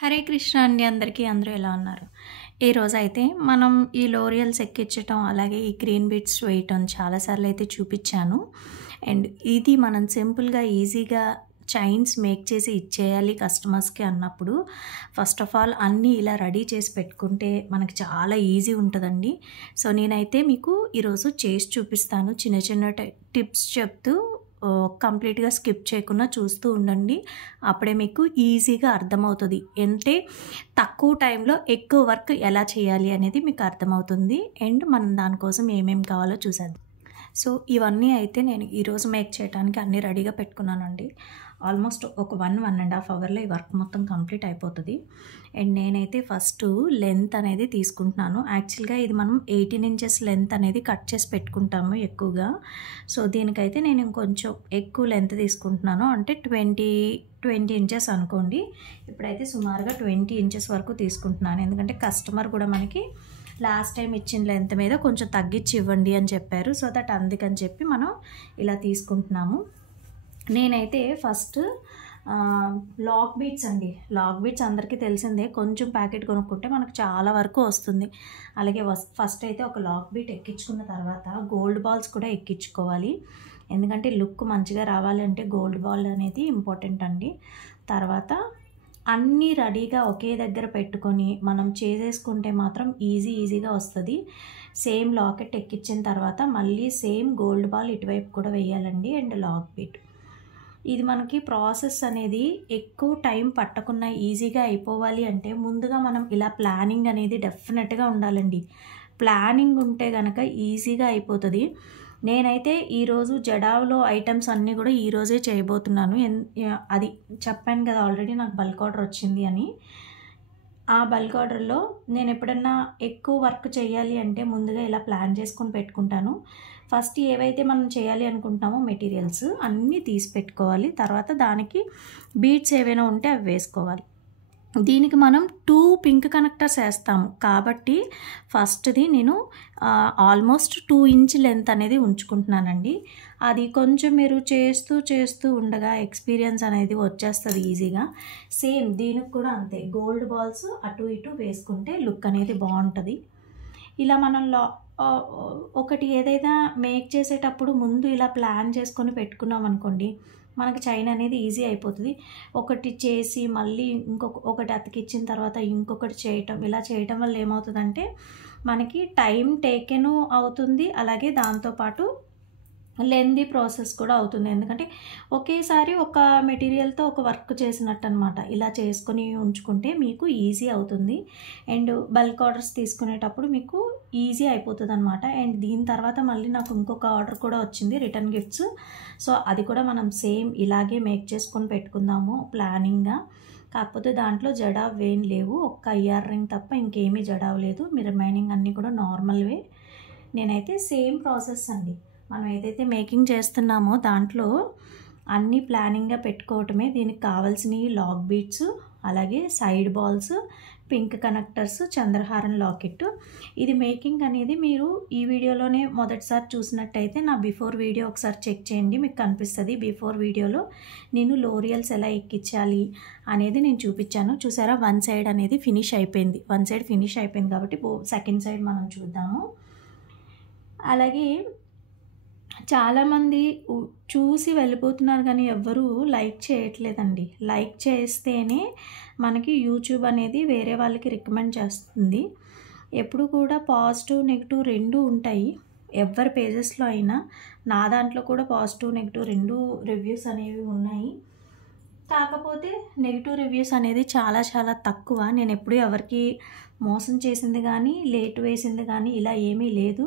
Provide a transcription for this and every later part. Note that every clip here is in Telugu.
హరే కృష్ణ అండి అందరికీ. అందరూ ఎలా ఉన్నారు? ఈరోజైతే మనం ఈ లోరియల్స్ ఎక్కించటం, అలాగే ఈ గ్రీన్ బీడ్స్ వేయటం చాలా సార్లు అయితే చూపించాను. అండ్ ఇది మనం సింపుల్గా ఈజీగా చైన్స్ మేక్ చేసి ఇచ్చేయాలి కస్టమర్స్కి అన్నప్పుడు ఫస్ట్ ఆఫ్ ఆల్ అన్నీ ఇలా రెడీ చేసి పెట్టుకుంటే మనకి చాలా ఈజీ ఉంటుందండి. సో నేనైతే మీకు ఈరోజు చేసి చూపిస్తాను. చిన్న చిన్న టిప్స్ చెప్తూ కంప్లీట్గా స్కిప్ చేయకుండా చూస్తూ ఉండండి. అప్పుడే మీకు ఈజీగా అర్థమవుతుంది. అంటే తక్కువ టైంలో ఎక్కువ వర్క్ ఎలా చేయాలి అనేది మీకు అర్థమవుతుంది. అండ్ మనం దానికోసం ఏమేమి కావాలో చూసేద్దాం. సో ఇవన్నీ అయితే నేను ఈరోజు మేక్ చేయడానికి అన్నీ రెడీగా పెట్టుకున్నానండి. ఆల్మోస్ట్ ఒక 1.5 అవర్లో ఈ వర్క్ మొత్తం కంప్లీట్ అయిపోతుంది. అండ్ నేనైతే ఫస్ట్ లెంత్ అనేది తీసుకుంటున్నాను. యాక్చువల్గా ఇది మనం 18 ఇంచెస్ లెంత్ అనేది కట్ చేసి పెట్టుకుంటాము ఎక్కువగా. సో దీనికైతే నేను ఇంకొంచెం ఎక్కువ లెంత్ తీసుకుంటున్నాను. అంటే 20 ఇంచెస్ అనుకోండి. ఇప్పుడైతే సుమారుగా 20 ఇంచెస్ వరకు తీసుకుంటున్నాను. ఎందుకంటే కస్టమర్ కూడా మనకి లాస్ట్ టైం ఇచ్చిన లెంత్ మీద కొంచెం తగ్గించి ఇవ్వండి అని చెప్పారు. సో దట్ అందుకని చెప్పి మనం ఇలా తీసుకుంటున్నాము. నేనైతే ఫస్ట్ లాక్ బీట్స్ అండి. లాక్ బీట్స్ అందరికీ తెలిసిందే. కొంచెం ప్యాకెట్ కొనుక్కుంటే మనకు చాలా వరకు వస్తుంది. అలాగే ఫస్ట్ అయితే ఒక లాక్ బీట్ ఎక్కించుకున్న తర్వాత గోల్డ్ బాల్స్ కూడా ఎక్కించుకోవాలి. ఎందుకంటే లుక్ మంచిగా రావాలంటే గోల్డ్ బాల్ అనేది ఇంపార్టెంట్ అండి. తర్వాత అన్నీ రెడీగా ఒకే దగ్గర పెట్టుకొని మనం చేసేసుకుంటే మాత్రం ఈజీగా వస్తుంది. సేమ్ లాకెట్ ఎక్కించిన తర్వాత మళ్ళీ సేమ్ గోల్డ్ బాల్ ఇటువైపు కూడా వేయాలండి. అండ్ లాక్ బీట్ ఇది మనకి ప్రాసెస్ అనేది ఎక్కువ టైం పట్టకుండా ఈజీగా అయిపోవాలి అంటే ముందుగా మనం ఇలా ప్లానింగ్ అనేది డెఫినెట్గా ఉండాలండి. ప్లానింగ్ ఉంటే కనుక ఈజీగా అయిపోతుంది. నేనైతే ఈరోజు జడావ్లో ఐటమ్స్ అన్నీ కూడా ఈరోజే చేయబోతున్నాను. అది చెప్పాను కదా ఆల్రెడీ నాకు బల్క్ ఆర్డర్ వచ్చింది అని. ఆ బల్క్ ఆర్డర్లో నేను ఎప్పుడన్నా ఎక్కువ వర్క్ చేయాలి అంటే ముందుగా ఇలా ప్లాన్ చేసుకొని పెట్టుకుంటాను. ఫస్ట్ ఏవైతే మనం చేయాలి అనుకుంటున్నామో మెటీరియల్స్ అన్నీ తీసి పెట్టుకోవాలి. తర్వాత దానికి బీడ్స్ ఏవైనా ఉంటే అవి వేసుకోవాలి. దీనికి మనం 2 పింక్ కనెక్టర్స్ వేస్తాము కాబట్టి ఫస్ట్ది నేను ఆల్మోస్ట్ 2 ఇంచ్ లెంత్ అనేది ఉంచుకుంటున్నానండి. అది కొంచెం మీరు చేస్తూ ఉండగా ఎక్స్పీరియన్స్ అనేది వచ్చేస్తుంది ఈజీగా. సేమ్ దీనికి కూడా అంతే. గోల్డ్ బాల్స్ అటు ఇటు వేసుకుంటే లుక్ అనేది బాగుంటుంది. ఇలా మనం ఒకటి ఏదైనా మేక్ చేసేటప్పుడు ముందు ఇలా ప్లాన్ చేసుకొని పెట్టుకున్నాం అనుకోండి, మనకి చైన్ అనేది ఈజీ అయిపోతుంది. ఒకటి చేసి మళ్ళీ ఒకటి అతికిచ్చిన తర్వాత ఇంకొకటి చేయటం, ఇలా చేయటం వల్ల ఏమవుతుందంటే మనకి టైం టేకెను అవుతుంది. అలాగే దాంతోపాటు లెందీ ప్రాసెస్ కూడా అవుతుంది. ఎందుకంటే ఒకేసారి ఒక మెటీరియల్తో ఒక వర్క్ చేసినట్టు అనమాట. ఇలా చేసుకొని ఉంచుకుంటే మీకు ఈజీ అవుతుంది. అండ్ బల్క్ ఆర్డర్స్ తీసుకునేటప్పుడు మీకు ఈజీ అయిపోతుంది అనమాట. అండ్ దీని తర్వాత మళ్ళీ నాకు ఇంకొక ఆర్డర్ కూడా వచ్చింది, రిటర్న్ గిఫ్ట్స్. సో అది కూడా మనం సేమ్ ఇలాగే మేక్ చేసుకొని పెట్టుకుందాము ప్లానింగ్గా. కాకపోతే దాంట్లో జడావ్ ఏం లేవు. ఒక్క ఇయర్ రింగ్ తప్ప ఇంకేమీ జడావ్ లేదు. మీ రిమైనింగ్ అన్నీ కూడా నార్మల్వే. నేనైతే సేమ్ ప్రాసెస్ అండి. మనం ఏదైతే మేకింగ్ చేస్తున్నామో దాంట్లో అన్నీ ప్లానింగ్గా పెట్టుకోవటమే. దీనికి కావాల్సినవి లాక్ బీట్స్, అలాగే సైడ్ బాల్స్, పింక్ కనెక్టర్స్, చంద్రహారం లాకెట్. ఇది మేకింగ్ అనేది మీరు ఈ వీడియోలోనే మొదటిసారి చూసినట్టయితే నా బిఫోర్ వీడియో ఒకసారి చెక్ చేయండి, మీకు కనిపిస్తుంది. బిఫోర్ వీడియోలో నేను లోరియల్స్ ఎలా ఎక్కించాలి అనేది నేను చూపించాను. చూసారా, వన్ సైడ్ అనేది ఫినిష్ అయిపోయింది. వన్ సైడ్ ఫినిష్ అయిపోయింది కాబట్టి సెకండ్ సైడ్ మనం చూద్దాము. అలాగే చాలామంది చూసి వెళ్ళిపోతున్నారు కానీ ఎవ్వరూ లైక్ చేయట్లేదండి. లైక్ చేస్తేనే మనకి యూట్యూబ్ అనేది వేరే వాళ్ళకి రికమెండ్ చేస్తుంది. ఎప్పుడు కూడా పాజిటివ్ నెగిటివ్ రెండూ ఉంటాయి ఎవరి పేజెస్లో అయినా. నా దాంట్లో కూడా పాజిటివ్ నెగిటివ్ రెండు రివ్యూస్ అనేవి ఉన్నాయి. కాకపోతే నెగిటివ్ రివ్యూస్ అనేది చాలా తక్కువ. నేను ఎప్పుడు ఎవరికి మోసం చేసింది కానీ లేట్ వేసింది కానీ ఇలా ఏమీ లేదు.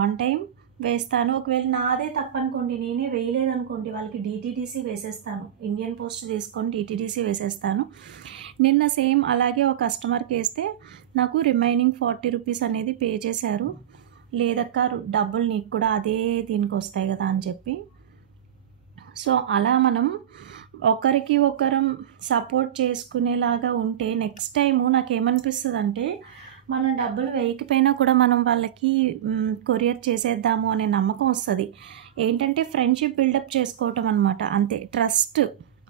ఆన్ టైం వేస్తాను. ఒకవేళ నాదే తప్పనుకోండి, నేనే వేయలేదనుకోండి, వాళ్ళకి DTDC వేసేస్తాను. ఇండియన్ పోస్ట్ తీసుకొని DTDC వేసేస్తాను. నిన్న సేమ్ అలాగే ఒక కస్టమర్కి వేస్తే నాకు రిమైనింగ్ 40 రూపీస్ అనేది పే చేశారు. లేదక్క డబ్బులు నీకు కూడా అదే దీనికి వస్తాయి కదా అని చెప్పి. సో అలా మనం ఒకరికి ఒకరం సపోర్ట్ చేసుకునేలాగా ఉంటే నెక్స్ట్ టైము నాకేమనిపిస్తుంది అంటే మనం డబ్బులు వేయకపోయినా కూడా మనం వాళ్ళకి కొరియర్ చేసేద్దాము అనే నమ్మకం వస్తుంది. ఏంటంటే ఫ్రెండ్షిప్ బిల్డప్ చేసుకోవటం అనమాట. అంతే, ట్రస్ట్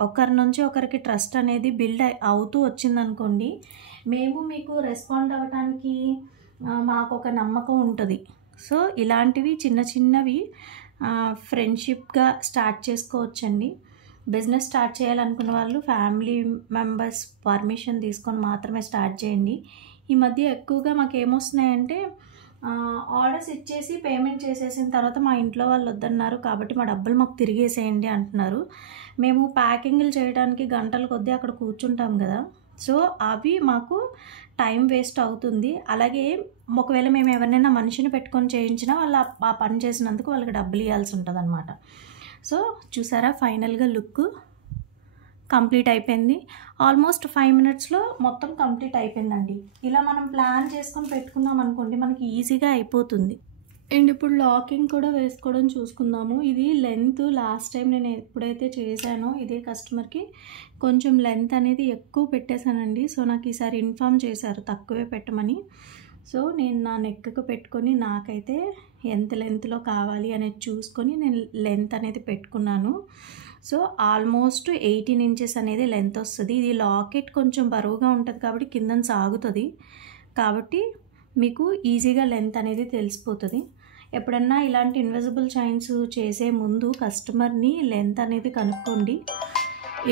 ఒకరి నుంచి ఒకరికి ట్రస్ట్ అనేది బిల్డ్ అవుతూ వచ్చిందనుకోండి, మేము మీకు రెస్పాండ్ అవ్వటానికి మాకు ఒక నమ్మకం ఉంటుంది. సో ఇలాంటివి చిన్న చిన్నవి ఫ్రెండ్షిప్గా స్టార్ట్ చేసుకోవచ్చండి. బిజినెస్ స్టార్ట్ చేయాలనుకున్న వాళ్ళు ఫ్యామిలీ మెంబర్స్ పర్మిషన్ తీసుకొని మాత్రమే స్టార్ట్ చేయండి. ఈ మధ్య ఎక్కువగా మాకు ఏమొస్తున్నాయంటే, ఆర్డర్స్ ఇచ్చేసి పేమెంట్ చేసేసిన తర్వాత మా ఇంట్లో వాళ్ళు వద్దన్నారు కాబట్టి మా డబ్బులు మాకు తిరిగేసేయండి అంటున్నారు. మేము ప్యాకింగ్లు చేయడానికి గంటల కొద్దీ అక్కడ కూర్చుంటాం కదా, సో అవి మాకు టైం వేస్ట్ అవుతుంది. అలాగే ఒకవేళ మేము ఎవరినైనా మనిషిని పెట్టుకొని చేయించినా వాళ్ళు ఆ పని చేసినందుకు వాళ్ళకి డబ్బులు ఇవ్వాల్సి ఉంటుంది అనమాట. సో చూసారా, ఫైనల్గా లుక్ కంప్లీట్ అయిపోయింది. ఆల్మోస్ట్ 5 మినిట్స్లో మొత్తం కంప్లీట్ అయిపోయిందండి. ఇలా మనం ప్లాన్ చేసుకొని పెట్టుకున్నాం అనుకోండి, మనకి ఈజీగా అయిపోతుంది. అండ్ ఇప్పుడు లాకింగ్ కూడా వేసుకోవడం చూసుకుందాము. ఇది లెంత్ లాస్ట్ టైం నేను ఎప్పుడైతే చేశానో ఇదే కస్టమర్కి కొంచెం లెంత్ అనేది ఎక్కువ పెట్టేశానండి. సో నాకు ఈసారి ఇన్ఫామ్ చేశారు తక్కువే పెట్టమని. సో నేను నా నెక్కు పెట్టుకొని నాకైతే ఎంత లెంత్లో కావాలి అనేది చూసుకొని నేను లెంత్ అనేది పెట్టుకున్నాను. సో ఆల్మోస్ట్ 18 ఇంచెస్ అనేది లెంత్ వస్తుంది. ఇది లాకెట్ కొంచెం బరువుగా ఉంటుంది కాబట్టి కింద సాగుతుంది, కాబట్టి మీకు ఈజీగా లెంత్ అనేది తెలిసిపోతుంది. ఎప్పుడన్నా ఇలాంటి ఇన్విజిబుల్ చైన్స్ చేసే ముందు కస్టమర్ని లెంత్ అనేది కనుక్కోండి.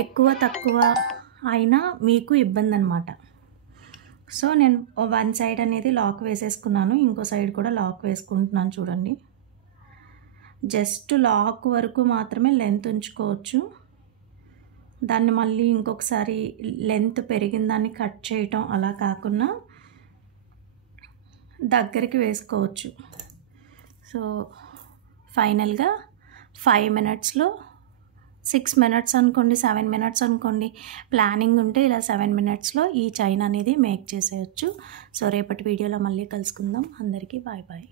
ఎక్కువ తక్కువ అయినా మీకు ఇబ్బంది అనమాట. సో నేను వన్ సైడ్ అనేది లాక్ వేసేసుకున్నాను, ఇంకో సైడ్ కూడా లాక్ వేసుకుంటున్నాను. చూడండి, జస్ట్ లాక్ వరకు మాత్రమే లెంత్ ఉంచుకోవచ్చు. దాన్ని మళ్ళీ ఇంకొకసారి లెంత్ పెరిగిన దాన్ని కట్ చేయటం అలా కాకుండా దగ్గరికి వేసుకోవచ్చు. సో ఫైనల్గా 5 మినిట్స్లో 6 మినిట్స్ అనుకోండి, 7 మినిట్స్ అనుకోండి, ప్లానింగ్ ఉంటే ఇలా 7 మినిట్స్లో ఈ చైన్ అనేది మేక్ చేసేయచ్చు. సో రేపటి వీడియోలో మళ్ళీ కలుసుకుందాం. అందరికీ బాయ్ బాయ్.